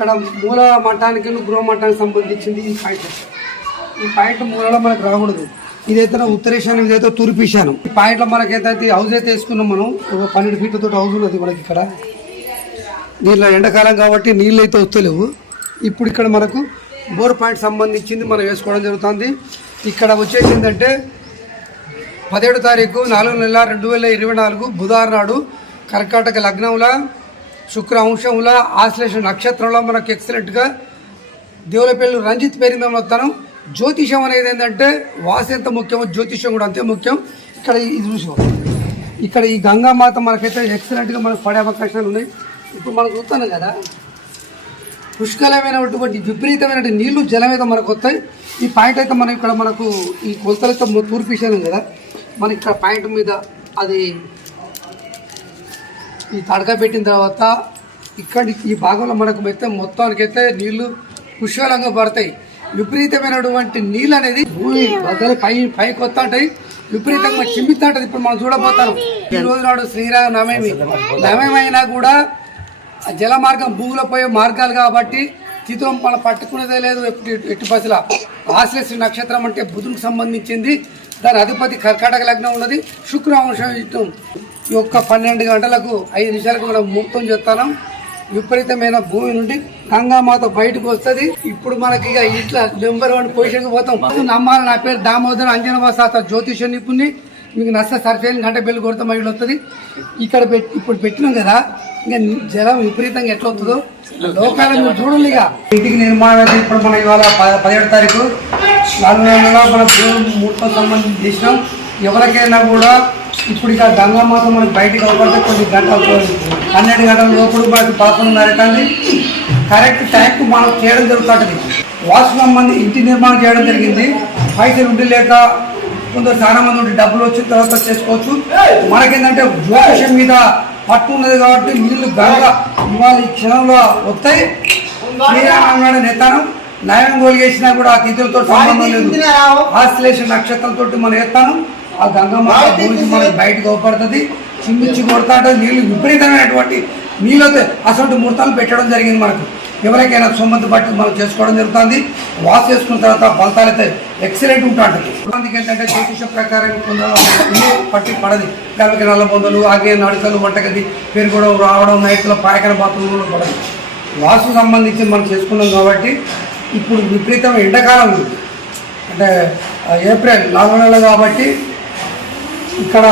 ఇక్కడ మూల మఠానికి గృహ మఠానికి సంబంధించింది ఈ పాయింట్ ఈ పాయింట్ మూలలో మనకు రాకూడదు. ఇదైతే ఉత్తరేశానం ఇదైతే తూర్పుశానం ఈ పాయింట్లో మనకి ఏదైతే హౌస్ అయితే వేసుకున్నాం మనం. ఒక పన్నెండు ఫీట్లతో హౌస్ ఉన్నది మనకి ఇక్కడ. దీనిలో ఎండాకాలం కాబట్టి నీళ్ళు అయితే వస్తలేవు. ఇప్పుడు ఇక్కడ మనకు బోర్ పాయింట్ సంబంధించింది మనం వేసుకోవడం జరుగుతుంది. ఇక్కడ వచ్చేసి ఏంటంటే పదిహేడు తారీఖు నాలుగు నెల రెండు వేల ఇరవై నాలుగు బుధవారం నాడు కర్కాటక లగ్నంలో శుక్ర అంశంలో ఆశ్లేష నక్షత్రంలో మనకు ఎక్సలెంట్గా దేవులపల్లి రంజిత్ పేరిందని వస్తాను జ్యోతిషం అనేది ఏంటంటే వాసు ఎంత ముఖ్యమో జ్యోతిషం కూడా అంతే ముఖ్యం. ఇక్కడ ఇది చూసాం ఇక్కడ ఈ గంగామాత మనకైతే ఎక్సలెంట్గా మనకు పడే అవకాశాలు ఉన్నాయి. ఇప్పుడు మనం చూస్తాను కదా పుష్కలమైనటువంటి విపరీతమైన నీళ్ళు జలం అయితే మనకు వస్తాయి. ఈ పాయింట్ అయితే మనం ఇక్కడ మనకు ఈ కొలతలతో మొ- తూర్పు ఇచ్చాను కదా. మన ఇక్కడ పాయింట్ మీద అది ఈ తడక పెట్టిన తర్వాత ఇక్కడ ఈ భాగంలో మనకు అయితే మొత్తానికైతే నీళ్ళు పుష్కలంగా పడతాయి. విపరీతమైనటువంటి నీళ్ళు అనేది భూమి బద్దలు పై పైకి వస్తా ఉంటాయి విపరీతంగా చిమ్మితా ఉంటుంది ఇప్పుడు మనం చూడబోతాం. ఈ రోజు నాడు శ్రీరామ నవమి నవమైనా కూడా జల మార్గం భూమిలో పోయే మార్గాలు కాబట్టి చిత్రం మనం పట్టుకునేదే లేదు ఎప్పుడు ఎట్టి బస్సుల ఆశ్లేష నక్షత్రం అంటే బుధునికి సంబంధించింది. దాని అధిపతి కర్కాటక లగ్నం ఉన్నది. శుక్రవంశం ఇష్టం ఈ యొక్క పన్నెండు గంటలకు ఐదు నిమిషాలకు మనం ముహూర్తం చేస్తాను విపరీతమైన భూమి నుండి గంగామాత బయటకు వస్తుంది. ఇప్పుడు మనకి ఇక ఇట్లా నెంబర్ వన్ పొజిషన్కి పోతాం. నమ్మాలి నా పేరు దామోదర్ అంజనమా శాస్త్ర జ్యోతిష నిపుణ్ణి మీకు నష్ట సర్ఫేన్ గంట బిల్లు కొడితే మళ్ళీ వస్తుంది. ఇక్కడ పెట్టి ఇప్పుడు పెట్టినాం కదా ఇంకా జలం విపరీతంగా ఎట్లా వస్తుందో లోకాల మీరు చూడండి ఇక. ఇంటికి నిర్మాణం అయితే ఇప్పుడు మనం ఇవాళ పదిహేడు తారీఖు. నాలుగు నెలలో మన ముహూర్తం సంబంధించి చేసినాం. ఎవరికైనా కూడా ఇప్పుడు ఇక గంగామాత మనకి బయటికి అవపడితే కొన్ని గంటలు పన్నెండు గంటల లోపల మనకి పదకొండున్నర అవుతుంది కరెక్ట్ టైంకు మనం చేయడం జరుగుతుంది. వాసు సంబంధి ఇంటి నిర్మాణం చేయడం జరిగింది. పైసలు ఉండి లేక కొందరు చాలా మంది ఉండి డబ్బులు వచ్చిన తర్వాత చేసుకోవచ్చు. మనకేంటంటే జ్యోతిషం మీద పట్టు ఉన్నది కాబట్టి నీళ్ళు గంగ ఇవాళ ఈ క్షణంలో వస్తాయి. శ్రీరామనాడు నెత్తాను నయం గోలిగేసినా కూడా ఆ తిథులతో సంబంధం లేదు. ఆశ్లేష నక్షత్రంతో మనం ఎత్తాను ఆ గంగమ్మ గురించి మనకి బయటకు అవపడుతుంది. చిమ్మిచ్చి కొడతా అంటే నీళ్ళు విపరీతమైనటువంటి నీళ్ళతో అసలు ముహూర్తాలు పెట్టడం జరిగింది మనకు. ఎవరికైనా సొమ్మతి బట్టి మనం చేసుకోవడం జరుగుతుంది. వాష్ చేసుకున్న తర్వాత ఫలితాలు అయితే ఎక్సలెంట్ ఉంటుంది కొంతమందికి ఏంటంటే జ్యోతిష ప్రకారం పట్టి పడది. గలకి నల్ల బొందలు ఆగే నడకలు వంటగది పెరగడం రావడం నైట్లో పాయకన బాత్రూంలో పడదు. వాస్తు సంబంధించి మనం చేసుకున్నాం కాబట్టి ఇప్పుడు విపరీతం ఎండాకాలం ఉంది. అంటే ఏప్రిల్ నాలుగు నెలలు కాబట్టి ఇక్కడ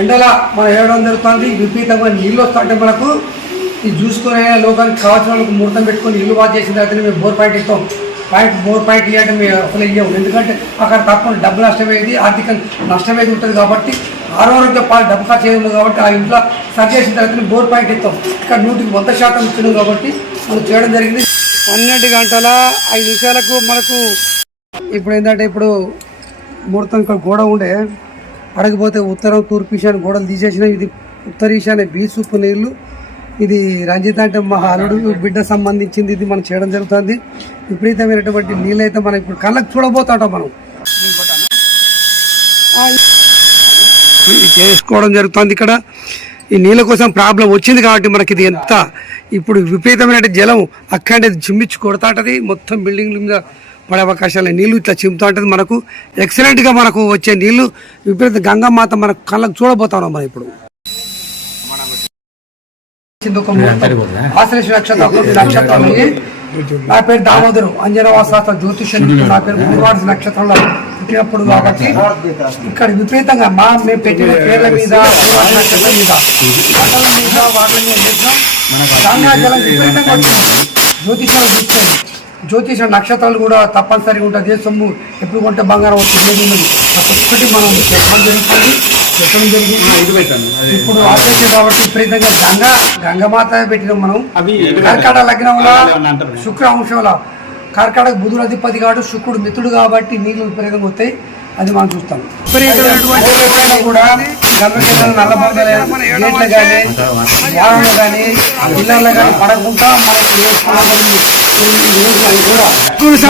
ఎండల మనం వేయడం జరుగుతుంది. విపరీతంగా నీళ్ళు వస్తుంటే మనకు ఇది చూసుకునే లోకానికి కావాల్సిన వాళ్ళకి ముహూర్తం పెట్టుకొని ఇల్లు వాచ్ చేసిన తర్వాత మేము బోర్ పాయింట్ ఇస్తాం. పాయింట్ బోర్ పాయింట్ ఇవ్వడం మేము అసలు ఇవ్వము ఎందుకంటే అక్కడ తప్పకుండా డబ్బు నష్టమేది ఆర్థిక నష్టమేది ఉంటుంది కాబట్టి ఆరోగ్య పాలు డబ్బు ఖర్చు అయ్యి ఉంది కాబట్టి ఆ ఇంట్లో సరి చేసిన తర్వాత బోర్ పాయింట్ ఇస్తాం. ఇక్కడ నూటికి వంద శాతం ఇస్తున్నాం కాబట్టి మనం చేయడం జరిగింది. పన్నెండు గంటల ఐదు నిమిషాలకు మనకు ఇప్పుడు ఏంటంటే ఇప్పుడు ముహూర్తం ఇక్కడ గోడ ఉండే. అడగపోతే ఉత్తరం తూర్పు ఈశాన్య గోడలు తీసేసిన ఇది ఉత్తర ఈశాన్య బీచ్ ఉప్పు నీళ్ళు. ఇది రంజిత్ అంటే మా అల్లుడు బిడ్డ సంబంధించింది ఇది మనం చేయడం జరుగుతుంది. విపరీతమైనటువంటి నీళ్ళు అయితే మనం ఇప్పుడు కళ్ళకు చూడబోతుంటాం మనం. చేసుకోవడం జరుగుతుంది ఇక్కడ. ఈ నీళ్ళ కోసం ప్రాబ్లం వచ్చింది కాబట్టి మనకి ఇది ఎంత ఇప్పుడు విపరీతమైన జలం అక్కడే చిమ్మిచ్చి కొడతాటది. మొత్తం బిల్డింగ్ల మీద పడే అవకాశాలు నీళ్ళు ఇట్లా చిమ్ముతా ఉంటుంది మనకు ఎక్సలెంట్గా మనకు వచ్చే నీళ్ళు విపరీత గంగమ్మాత మన కళ్ళకు చూడబోతున్నాం మనం ఇప్పుడు. ఆశ్లేష నక్షత్రం నక్షత్రం. నా పేరు దామోదరు అంజనవాసాస్త్ర జ్యోతిష్యం నా పేరు గురువారి నక్షత్రంలో పుట్టినప్పుడు కాబట్టి ఇక్కడ విపరీతంగా మా మేము పెట్టిన పేర్ల మీద నక్షత్రం మీద పంటల మీద వాటి మీద విపరీతంగా వచ్చింది జ్యోతిషం చూస్తుంది జ్యోతిష నక్షత్రాలు కూడా తప్పనిసరిగా ఉంటుంది సొమ్ము ఎప్పుడు కొంటే బంగారం వస్తుంది. ఒక్కటి మనం చెప్పడం జరుగుతుంది చెప్పడం జరిగింది. ఇప్పుడు ఆశ్లేష కాబట్టి విపరీతంగా గంగా గంగమాత పెట్టినాం మనం. కర్కాటక లగ్నంలో శుక్ర అంశంలో కర్కాటక బుధుడు అధిపతి కాడు శుక్రుడు మిత్రుడు కాబట్టి నీళ్ళు విపరీతంగా వస్తాయి. అది మనం చూస్తాం. విపరీతమైనటువంటి కూడా గర్భజలం నల్లబందలు కానీ కానీ పడకుండా మనకి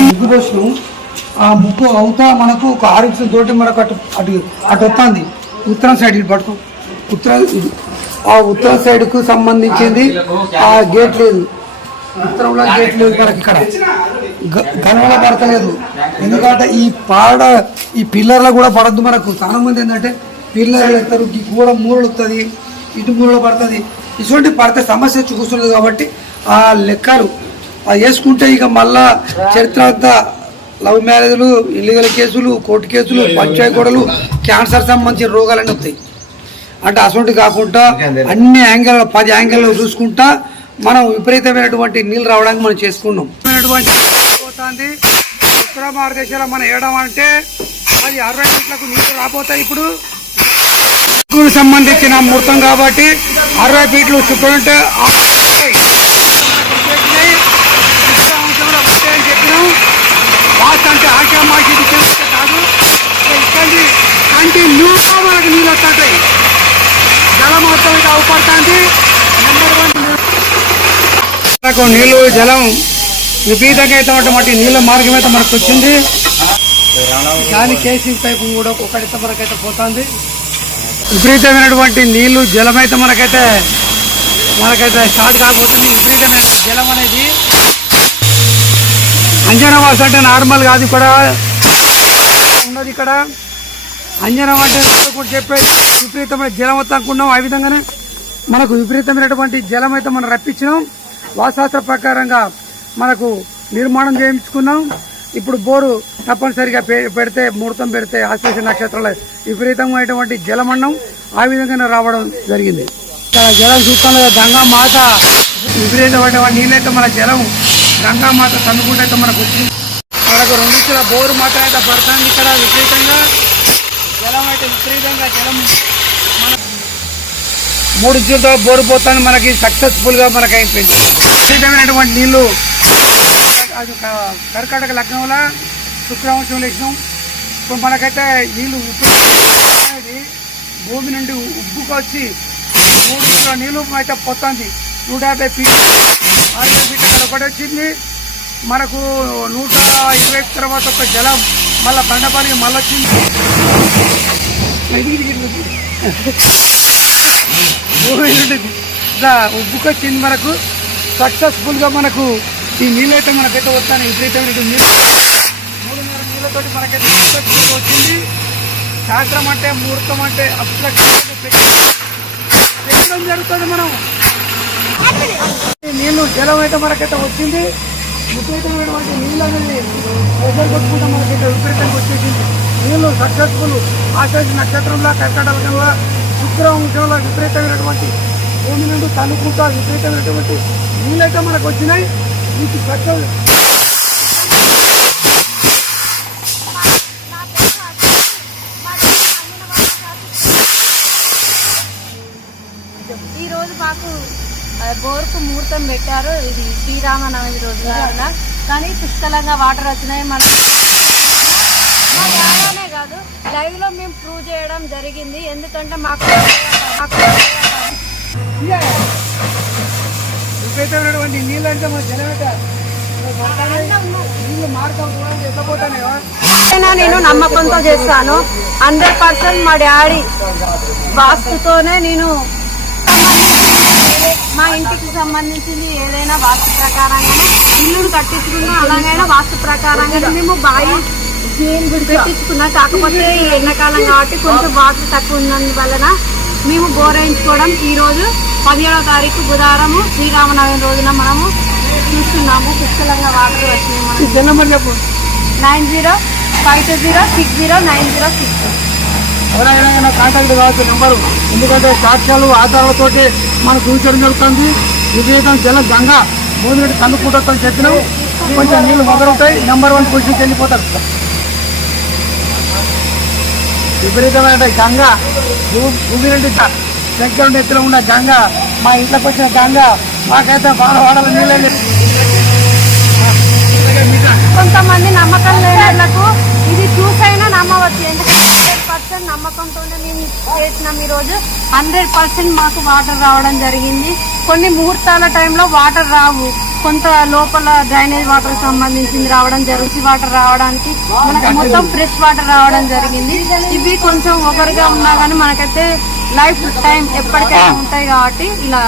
ముగ్గు పోసినాం ఆ ముగ్గు అవుతా మనకు ఒక ఆరోగ్యం తోటి మనకు అటు అటు అటు వస్తుంది. ఉత్తరం సైడ్ ఇటు పట్టుకో. ఉత్తరం ఇది. ఆ ఉత్తరం సైడ్కు సంబంధించింది ఆ గేట్ లేదు. ఉత్తరంలో గేట్ లేదు మనకి ఇక్కడ. గ- పడతలేదు ఎందుకంటే ఈ పాడ ఈ పిల్లర్లో కూడా పడద్దు మనకు. చాలా మంది ఏంటంటే పిల్లర్లు ఎత్తారు ఈ కూడా మూలలు వస్తుంది ఇటు మూలలో పడుతుంది. ఇటువంటి పడితే సమస్య వచ్చి కూర్చున్నది కాబట్టి ఆ లెక్కలు అది వేసుకుంటే ఇక మళ్ళా చరిత్ర అంతా లవ్ మ్యారేజ్లు ఇల్లీగల్ కేసులు కోర్టు కేసులు పంచాయతీ గొడవలు క్యాన్సర్ సంబంధించిన రోగాలన్నీ వస్తాయి. అంటే అసలు కాకుండా అన్ని యాంగిల్ పది యాంగిల్లో చూసుకుంటా మనం విపరీతమైనటువంటి నీళ్ళు రావడానికి మనం చేసుకున్నాం. పోతుంది. ఉత్తర భారతదేశంలో మనం వేయడం అంటే అది అరవై ఫీట్లకు నీళ్ళు రాబోతాయి ఇప్పుడు. సంబంధించిన ముహూర్తం కాబట్టి అరవై ఫీట్లు చుక్కలు ఉంటే ఆ- చెప్పినాయి. ఉత్తర అంశంలో ఉంటాయని చెప్పినాం వాస్తు మాకి ఇది విషయం కాదు. ఇక్కడి కంటిన్యూగా మనకు నీళ్ళు వస్తుంటాయి. జలం మొత్తం ఇక అవపడుతుంది. నెంబర్ వన్ మనకు నీళ్ళు జలం విపరీతంగా అయితే మట్టి నీళ్ళ మార్గం అయితే మనకు వచ్చింది. దాని కేసింగ్ పైపు కూడా ఒకటితో మనకైతే పోతుంది. విపరీతమైనటువంటి నీళ్ళు జలం అయితే మనకైతే మనకైతే స్టార్ట్ కాబోతుంది విపరీతమైన జలం అనేది అంజనవాస్ అంటే నార్మల్ కాదు ఇక్కడ. ఉన్నది ఇక్కడ. అంజనం అంటే కూడా చెప్పేది. విపరీతమైన జలం వస్తా ఆ విధంగానే మనకు విపరీతమైనటువంటి జలం అయితే మనం రప్పించినాం. వాసాస్త్ర ప్రకారంగా మనకు నిర్మాణం చేయించుకున్నాం. ఇప్పుడు బోరు తప్పనిసరిగా పె- పెడితే ముహూర్తం పెడితే ఆశ్లేష నక్షత్రాలు విపరీతమైనటువంటి జలమన్నం ఆ విధంగానే రావడం జరిగింది. జలం చూస్తాం కదా గంగా మాత. విపరీతమైనటువంటి నీళ్ళైతే మన జలం గంగామాత తన్నుకుంటే అయితే మనకు వచ్చింది. మనకు రెండు ఇచ్చిన బోరు మాత్రం అయితే పడుతుంది. ఇక్కడ విపరీతంగా జలం అయితే విపరీతంగా జలం మన మూడు ఇంచులతో బోరు పోతాను మనకి సక్సెస్ఫుల్గా మనకు అయిపోయింది. విపరీతమైనటువంటి నీళ్ళు. అది ఒక కర్కాటక లగ్నంలో శుక్రవంశంలో ఇచ్చినాం ఇప్పుడు మనకైతే నీళ్ళు ఉప్పు అనేది భూమి నుండి ఉబ్బుకు వచ్చి మూడు ఇంచుల నీళ్ళు అయితే పోతుంది. నూట యాభై ఫీట్ ఆర్ఎస్ ఫీట్ అక్కడ ఒకటి వచ్చింది మనకు నూట ఇరవై తర్వాత ఒక జలం మళ్ళా బండపానికి మళ్ళీ వచ్చింది భూమి ఉబ్బుకొచ్చింది మనకు. సక్సెస్ఫుల్గా మనకు ఈ నీళ్ళైతే మనకైతే వస్తాను విపరీతమైన నీళ్ళు మూడున్నర నీళ్ళతోటి మనకైతే successful వచ్చింది. శాస్త్రం అంటే ముహూర్తం అంటే అసలు పెట్టడం జరుగుతుంది మనం. నీళ్ళు జలం అయితే మనకైతే వచ్చింది. విపరీతమైనటువంటి నీళ్ళు అనేది ప్రెషర్ కొట్టుకుంటే మనకైతే విపరీతంగా వచ్చేసింది. నీళ్ళు సక్సెస్ఫుల్. ఆకాశ నక్షత్రంలో కర్కటకంలో శుక్రవంశంలో విపరీతమైనటువంటి భూమి నుండి తనుకుంటా విపరీతమైనటువంటి నీళ్ళైతే మనకు వచ్చినాయి. వీటి సక్సెస్. ఈ రోజు మాకు బోర్కు ముహూర్తం పెట్టారు. ఇది శ్రీరామనవమి రోజు కావున కానీ పుష్కలంగా వాటర్ వచ్చినాయి. మన మా డాబానే కాదు లైవ్లో మేము ప్రూవ్ చేయడం జరిగింది. ఎందుకంటే మాకు నీళ్ళు నేను నమ్మకంతో చేస్తాను. హండ్రెడ్ పర్సెంట్ మా డాడీ వాస్తుతోనే నేను మా ఇంటికి సంబంధించింది ఏదైనా వాస్తు ప్రకారంగానే ఇల్లును కట్టించుకున్నా అలాగైనా వాస్తు ప్రకారంగానే మేము బాయి పెట్టించుకున్నా కాకపోతే ఎండాకాలం కాబట్టి కొంచెం వాటర్ తక్కువ ఉన్నందు వలన మేము బోర్ వేయించుకోవడం ఈ రోజు పదిహేడవ తారీఖు బుధవారము శ్రీరామనవమి రోజున మనము చూస్తున్నాము. పుష్కలంగా వాటర్ వచ్చినాయి చెప్పు. Nine zero five two zero six zero nine zero six. ఎవరైనా కాంటాక్ట్ కావచ్చు నెంబరు. ఎందుకంటే సాక్ష్యాలు ఆధారాలతోటి మనకు చూపించడం జరుగుతుంది. విజయతం జల గంగ భూమి నుండి కనుక్కుంటుందని చెప్పినాం. కొంచెం నీళ్ళు మొదలవుతాయి నెంబర్ వన్ పొజిషన్కి వెళ్ళిపోతారు. విపరీతమైన గంగ భూ- భూమి నుండి దగ్గర ఎత్తులో ఉన్న గంగ మా ఇంట్లోకి వచ్చిన గంగ మాకైతే బాగా వాడల నీళ్ళే కొంతమంది నమ్మకం లేని ఇది చూసైనా నమ్మవచ్చు. ఎందుకంటే నమ్మకంతోనే మేము చేసినాం ఈ రోజు హండ్రెడ్ పర్సెంట్ మాకు వాటర్ రావడం జరిగింది. కొన్ని ముహూర్తాల టైంలో వాటర్ రావు. కొంత లోపల డ్రైనేజ్ వాటర్ సంబంధించింది రావడం జరుగుతుంది. వాటర్ రావడానికి మనకు మొత్తం ఫ్రెష్ వాటర్ రావడం జరిగింది. ఇవి కొంచెం ఒకరిగా ఉన్నా కానీ మనకైతే లైఫ్ టైం ఎప్పటికైనా ఉంటాయి కాబట్టి ఇలా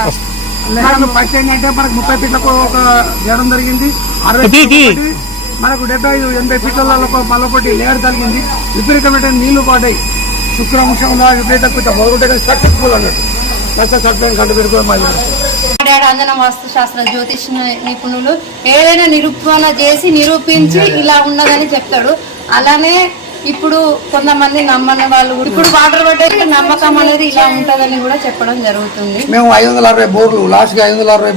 మనకు ఫస్ట్ ఏంటంటే మనకు ముప్పై ఫీట్లకు ఒక జరిగింది. అరవై మనకు డెబ్బై ఐదు ఎనభై ఫీట్లలో ఒక మల్లపొట్టి లేయర్ జరిగింది విపరీతమైన నీళ్ళు పడ్డాయి శుక్రవంశంలో విపరీత కొంచెం మొదలుంటే సక్సెస్ఫుల్ అన్నట్టు సక్సెస్ సర్టిఫికేట్ కంటు పెట్టుకోవడం మా డాడీ అంజన వాస్తు శాస్త్ర జ్యోతిష్ నిపుణులు. ఏదైనా నిరూపణ చేసి నిరూపించి ఇలా ఉన్నదని చెప్తాడు. అలానే ఇప్పుడు కొంతమంది నమ్మని వాళ్ళు కూడా- ఇప్పుడు వాటర్ పట్టే నమ్మకం అనేది ఇలా ఉంటదని కూడా చెప్పడం జరుగుతుంది. మేము ఐదు వందల అరవై బోర్లు లాస్ట్గా ఐదు వందల అరవై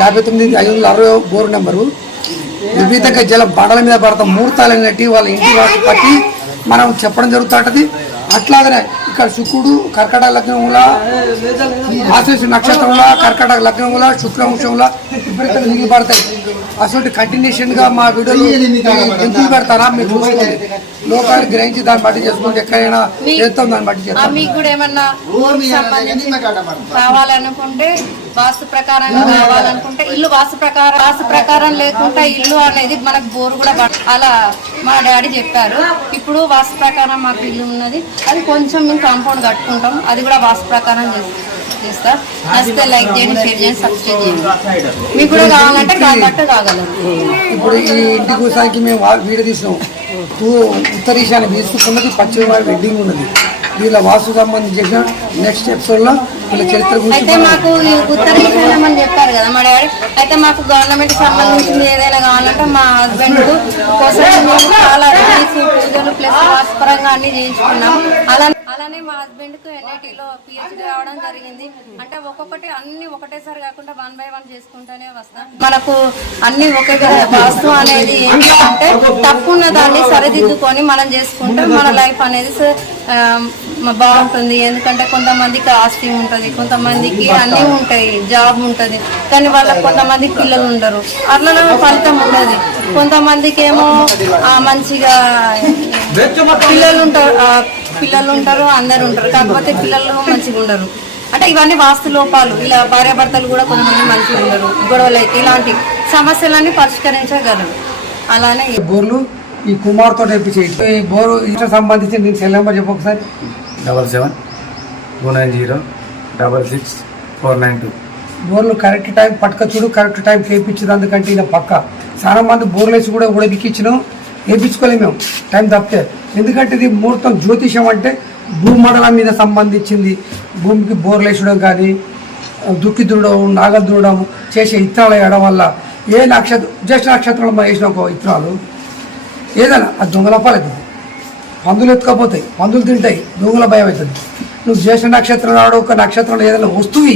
యాభై తొమ్మిది ఐదు వందల అరవై బోర్ నెంబరు. విపరీతంగా జలం బండల మీద పడతాం ముహూర్తాలు అనేటి వాళ్ళ ఇంటి బట్టి మనం చెప్పడం జరుగుతుంటది. అట్లాగనే ఇక్కడ శుక్రుడు కర్కటక లగ్నంలో ఆశీస్సు నక్షత్రంలో కర్కటక లగ్నంలో శుక్రవంశంలో విపరీతంగా నీళ్ళు పడతాయి అసలు కంటిన్యూషన్గా మా వీడియోలు ఎందుకు పెడతారా? మీరు చూసుకోండి. లోకాన్ని గ్రహించి దాన్ని బట్టి చేసుకోండి. ఎక్కడైనా చేస్తాం దాన్ని బట్టి చేస్తాం. మీకు కూడా ఏమన్నా ఊరికి సంబంధించి కావాలనుకుంటే వాస్తు ప్రకారంగా కావాలనుకుంటే ఇల్లు వాస్తు ప్రకారం వాస్తు ప్రకారం లేకుండా ఇల్లు అనేది మనకు బోరు కూడా అలా మా డాడీ చెప్పారు. ఇప్పుడు వాస్తు ప్రకారం మాకు ఇల్లు ఉన్నది. అది కొంచెం మేము కాంపౌండ్ కట్టుకుంటాం. అది కూడా వాస్తు ప్రకారం చేస్తాం చేస్తా. నచ్చితే లైక్ చేయండి షేర్ చేయండి సబ్స్క్రైబ్ చేయండి. మీకు కూడా కావాలంటే కాగట్టు కాగలరు ఇప్పుడు ఈ ఇంటి కూసానికి మేము వీడియో తీసినాం. ఉత్తర ఈశాన్య తీసుకున్నది పశ్చిమ వెడ్డింగ్ ఉన్నది. వీళ్ళ వాస్తు సంబంధించి చేసిన నెక్స్ట్ ఎపిసోడ్లో వీళ్ళ చరిత్ర గురించి అయితే మాకు ఈ ఉత్తర చెప్పారు కదా మా డాడీ. అయితే మాకు గవర్నమెంట్ సంబంధించింది ఏదైనా కావాలంటే మా హస్బెండ్ కోసం మేము చాలా రిలీఫ్ పూజలు ప్లస్ వాస్తపరంగా అన్ని చేయించుకున్నాం. అలా అలానే మా హస్బెండ్కు ఎన్ఐటీలో పిహెచ్డి రావడం జరిగింది. అంటే ఒక్కొక్కటి అన్ని ఒకటేసారి కాకుండా వన్ బై వన్ చేసుకుంటూనే వస్తాం. మనకు అన్ని ఒకే వాస్తు అనేది ఏంటి అంటే తప్పు ఉన్న దాన్ని సరిదిద్దుకొని మనం చేసుకుంటే. మన లైఫ్ అనేది బాగుంటుంది. ఎందుకంటే కొంతమందికి ఆస్తి ఉంటుంది కొంతమందికి అన్నీ ఉంటాయి జాబ్ ఉంటుంది. కానీ వాళ్ళకి కొంతమందికి పిల్లలు ఉండరు. అట్లనే ఫలితం ఉండదు. కొంతమందికి ఏమో ఆ, మంచిగా పిల్లలు ఉంటారు పిల్లలు ఉంటారు అందరు ఉంటారు. కాకపోతే పిల్లలు మంచిగా ఉండరు. అంటే ఇవన్నీ వాస్తు లోపాలు. ఇలా భార్యాభర్తలు కూడా కొంతమంది మంచిగా ఉండరు. గొడవలు అయితే ఇలాంటి సమస్యలన్నీ పరిష్కరించగలరు. అలానే ఈ బోర్లు ఈ కుమార్తో తెప్పించేయి ఈ బోరు ఇష్ట సంబంధించి నేను సెల్ నెంబర్ చెప్పు ఒకసారి. Double seven two nine zero double six four nine two. బోర్లు కరెక్ట్ టైం పట్టుక చూడు కరెక్ట్ టైం చేయించింది అందుకంటే ఈయన పక్క. చాలా మంది బోర్లు వేసి కూడా ఉడబిక్కించినాం వేయించుకోలేము మేము. టైం తప్పితే ఎందుకంటే ఇది ముహూర్తం జ్యోతిషం అంటే భూమండలం మీద సంబంధించింది. భూమికి బోర్లు వేసడం కానీ దుక్కి దుడడం నాగలు దుడడం చేసే ఇత్తనాలు వేయడం వల్ల ఏ నక్షత్రం జ్యేష్ఠ నక్షత్రంలో మనం వేసిన ఒక ఇత్తనాలు ఏదైనా అది దొంగల పాలవుతుంది పందులు ఎత్తుకపోతాయి. పందులు తింటాయి. దొంగల భయం అవుతుంది. నువ్వు జ్యేష్ఠ నక్షత్రం నాడు ఒక నక్షత్రంలో ఏదైనా వస్తువు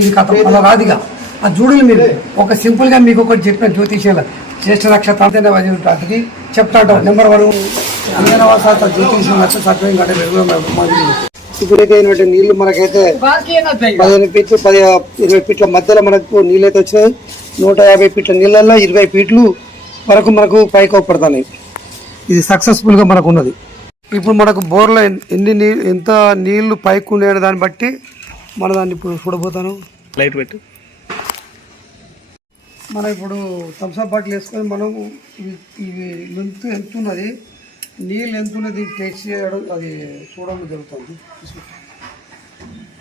ఇది కథ అలా రాదిగా. ఆ చూడలు మీరు. ఒక సింపుల్గా మీకు ఒకటి చెప్పిన జ్యోతిష్యాల. జ్యేష్ఠ నక్షత్రం అది ఉంటుంది చెప్తా ఉంటాం నెంబర్ వన్ సత్యం కంటే ఇప్పుడైతే నీళ్ళు మనకైతే పదిహేను ఫీట్లు పది ఇరవై ఫీట్ల మధ్యలో మనకు నీళ్ళు అయితే వచ్చినాయి. నూట యాభై ఫీట్ల నీళ్ళల్లో ఇరవై ఫీట్లు వరకు మనకు పైకి పడుతున్నాయి ఇది సక్సెస్ఫుల్గా మనకు ఉన్నది. ఇప్పుడు మనకు బోర్లో ఎన్- ఎన్ని నీళ్ళు ఎంత నీళ్ళు పైకి ఉండే దాన్ని బట్టి మన దాన్ని ఇప్పుడు చూడబోతాను. లైట్ పెట్టు మనం ఇప్పుడు థమ్స్అప్ బాటిల్ వేసుకొని మనం ఇవి లెంత్ ఎంత ఉన్నది? నీళ్ళు ఎంత ఉన్నది? టేస్ట్ చేయడం అది చూడడం జరుగుతుంది.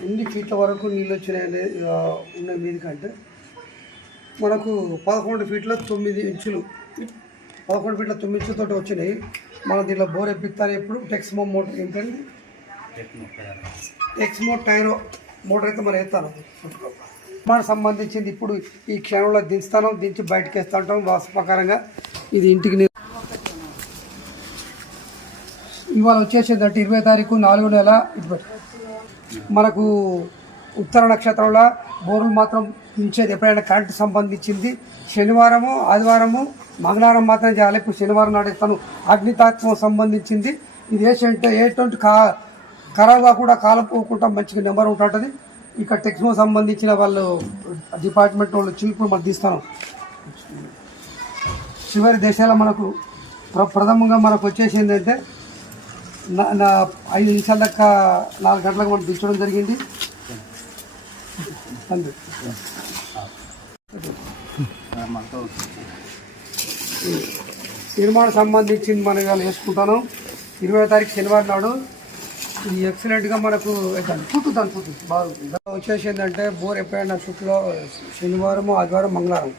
ఎన్ని ఫీట్ల వరకు నీళ్ళు వచ్చినాయి అనేది, ఆ, ఉన్నాయి మీది కంటే మనకు పదకొండు ఫీట్ల తొమ్మిది ఇంచులు. పదకొండు ఫీట్ల తొమ్మిది ఇంచులతో వచ్చినాయి. మనం దీంట్లో బోర్ ఎప్పిస్తాను ఎప్పుడు టెక్స్మో మోటార్ ఏంటండి? టెక్స్మో టైరో. మోటార్ అయితే మనం వేస్తాను మనకు సంబంధించింది ఇప్పుడు ఈ క్షణంలో దించుతాను దించి బయటకు వేస్తూ ఉంటాం వాస్తు ప్రకారంగా ఇది ఇంటికి ఇవాళ వచ్చేసేదంటే ఇరవై తారీఖు నాలుగో నెల. మనకు ఉత్తర నక్షత్రంలో బోర్లు మాత్రం ఉంచేది ఎప్పుడైనా కరెంటు సంబంధించింది. శనివారము ఆదివారము మంగళవారం మాత్రం చేయాలి. ఇప్పుడు శనివారం నాడు తను అగ్నితాత్వం సంబంధించింది. ఇది ఏంటంటే ఎటువంటి కా ఖరాబ్గా కూడా కాలం పోకుండా మంచిగా నెంబర్ ఉంటుంటుంది ఇక టెక్స్మో సంబంధించిన వాళ్ళు డిపార్ట్మెంట్ వాళ్ళు చిలుపులు మనం తీస్తాను చివరి దేశాల మనకు ప్ర- ప్రథమంగా మనకు వచ్చేసి ఏంటంటే నా ఐదు నిమిషాల దాకా నాలుగు గంటలకు మనం దించడం జరిగింది. నిర్మాణ సంబంధించింది మనం వేసుకుంటాను ఇరవై తారీఖు శనివారం నాడు ఇది ఎక్సలెంట్గా మనకు దాని పుట్టు దాని చుట్టూ బాగుంది వచ్చేసి ఏంటంటే బోర్ ఎప్పుడైనా చుట్టూలో శనివారం ఆదివారం మంగళవారం.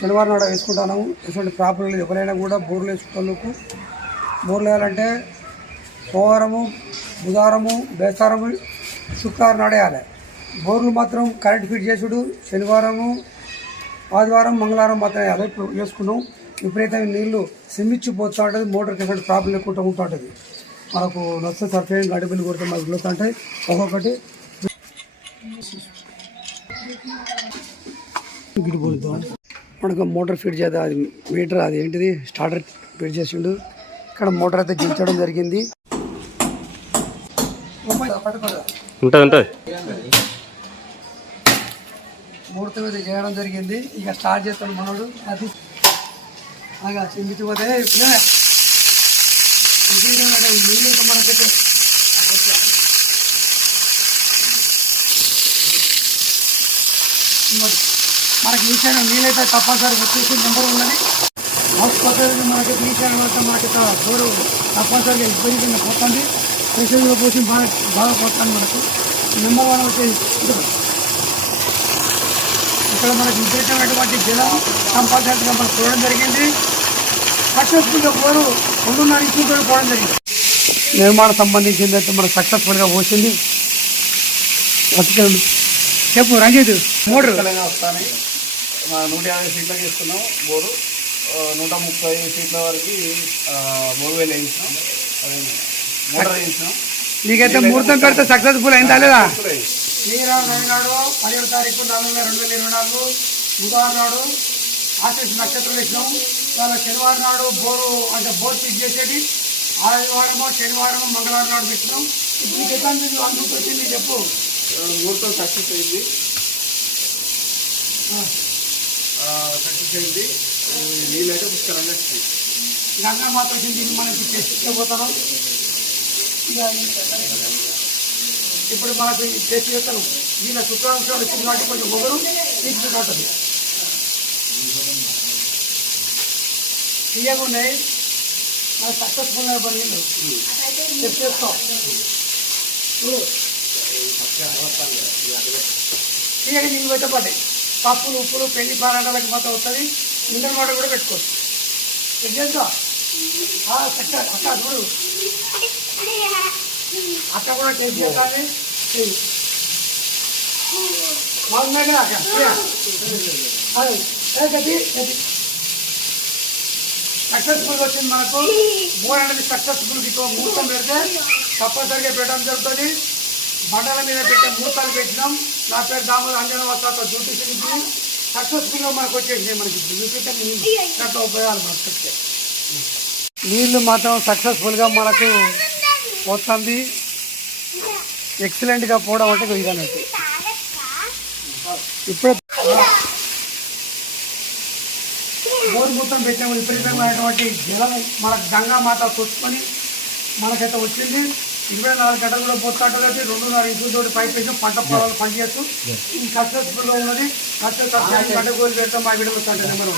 శనివారం నాడు వేసుకుంటాను. ఎటువంటి ప్రాబ్లం లేదు. ఎవరైనా కూడా బోర్లు వేసుకున్నందుకు బోర్లు వేయాలంటే సోమవారము బుధవారము బేసారము శుక్రవారం నాడు వేయాలి. బోర్లు మాత్రం కరెంట్ ఫిట్ చేసుడు. శనివారము ఆదివారం మంగళవారం మాత్రం వేయాలి. ఇప్పుడు వేసుకున్నాం. విపరీతమైన నీళ్ళు సిమ్మిచ్చిపోతూ ఉంటుంది. మోటార్కి ఎటువంటి ప్రాబ్లం లేకుండా ఉంటూ ఉంటుంది. మనకు నచ్చ సర్ఫేన్ గడ్డి బిల్లు కొడితే మనకు వెళ్తుంటాయి ఒక్కొక్కటి గిడిపోతాం మనకు మోటార్ ఫిట్ చేద్దాం అది మీటర్ అది ఏంటిది? స్టార్టర్ ఫిట్ చేసిండు. ఇక్కడ మోటార్ అయితే దించడం జరిగింది. ఉంటుంది ఉంటుంది. ముహూర్తం అయితే చేయడం జరిగింది. ఇక స్టార్ట్ చేస్తాడు మనోడు. అది అలాగా చింపిపోతే ఇప్పుడే ఇది మనకైతే మరి మనకి ఈశాన్య నీళ్ళైతే తప్పనిసరి వచ్చేసి నెంబర్ ఉన్నది. హౌస్ పద్ధతి మనకి ఈ ఈశాన్య వస్తే మనకి దూరం తప్పనిసరిగా విపరీతంగా పోతుంది. ప్రెషర్గా పోసి బాగా బాగా పోతుంది మనకు. నెంబర్ వన్ వచ్చేసి ఇక్కడ. మనకి విపరీతమైనటువంటి జలం కంపల్సరీగా మనం చూడడం జరిగింది. సక్సెస్ఫుల్గా బోరు రెండున్నర ఇంచులు కూడా పోవడం జరిగింది. నిర్మాణం సంబంధించింది అయితే మనకు సక్సెస్ఫుల్గా పోసింది. చెప్పు రంజిత్ మోటార్ నూట యాభై ఫీట్లకు వేసుకున్నాం బోరు. నూట ముప్పై ఫీట్ల వరకు బోర్వెల్ వేయించినాం. అదే మోటార్ వేయించినాం. నీకైతే ముహూర్తం పెడితే సక్సెస్ఫుల్ అయిందా లేదా? శ్రీరామ్ నాడు పదిహేడు తారీఖు నాలుగు వేల రెండు వేల ఇరవై నాలుగు బుధవారం నాడు ఆశీస్ నక్షత్రం వేసినాం ఇవాళ శనివారం నాడు బోరు అంటే బోర్ పిక్ చేసేది. ఆదివారము శనివారం మంగళవారం నాడు పెట్టినాం ఇప్పుడు నీకు ఎట్లా? అందుకు వచ్చింది చెప్పు. ముహూర్తం సక్సెస్ అయింది. సక్సెస్ అయింది. ఈ నీళ్ళు అయితే పుష్కలంగా వచ్చినాయి గంగా మాత వచ్చింది మనకి చేసుకుపోతాను ఇప్పుడు మనకి టెస్ట్ చేస్తాను. దీని శుక్రాంశాలు వచ్చింది కాబట్టి కొంచెం ఒకరు తీసుకుంటుంది తీయగా ఉన్నాయి. మన సక్సెస్ఫుల్ టెస్ట్ చేస్తాం. చూడు. తీయగా నీళ్ళు పెట్టబడ్డాయి. పప్పులు ఉప్పులు పెళ్ళి పారాటాలకు మాత్రం వస్తుంది ఇంటర్ మాట కూడా పెట్టుకోవచ్చు. చేద్దాం. అక్క చూడు. అక్క కూడా టేస్ట్ చేస్తాను. బాగున్నాయి కదా అక్క? గది గది సక్సెస్ఫుల్ వచ్చింది మనకు. మూడు అనేది సక్సెస్ఫుల్ ఇంకో ముహూర్తం పెడితే తప్పనిసరిగా పెట్టడం జరుగుతుంది. బండల మీద పెట్టే ముహూర్తాలు పెట్టినాం. నా పేరు దామోదర్ అంజన వస్తాత డ్యూటీ నుంచి. సక్సెస్ఫుల్గా మనకు వచ్చేసింది మనకి విపరీతంగా ఉపయోగాలు మనకు వచ్చాయి. నీళ్ళు మాత్రం సక్సెస్ఫుల్గా మనకు పోతుంది ఎక్సలెంట్గా పోవడం అంటే ఇది అన్నట్టు ఇప్పుడే బోరు మొత్తం పెట్టాము. విపరీతమైనటువంటి జలం మనకు గంగా మాత చూసుకొని మనకైతే వచ్చింది. ఇరవై నాలుగు గంటలు కూడా రెండు రెండున్నర ఇంచుల తోటి పైప్ వేసాం పంట పొలాలు పనిచేస్తూ ఈ సక్సెస్ఫుల్గా ఉన్నది. సక్సెస్ గంట గోలు పెడతాం. మా వీడియో నెంబర్.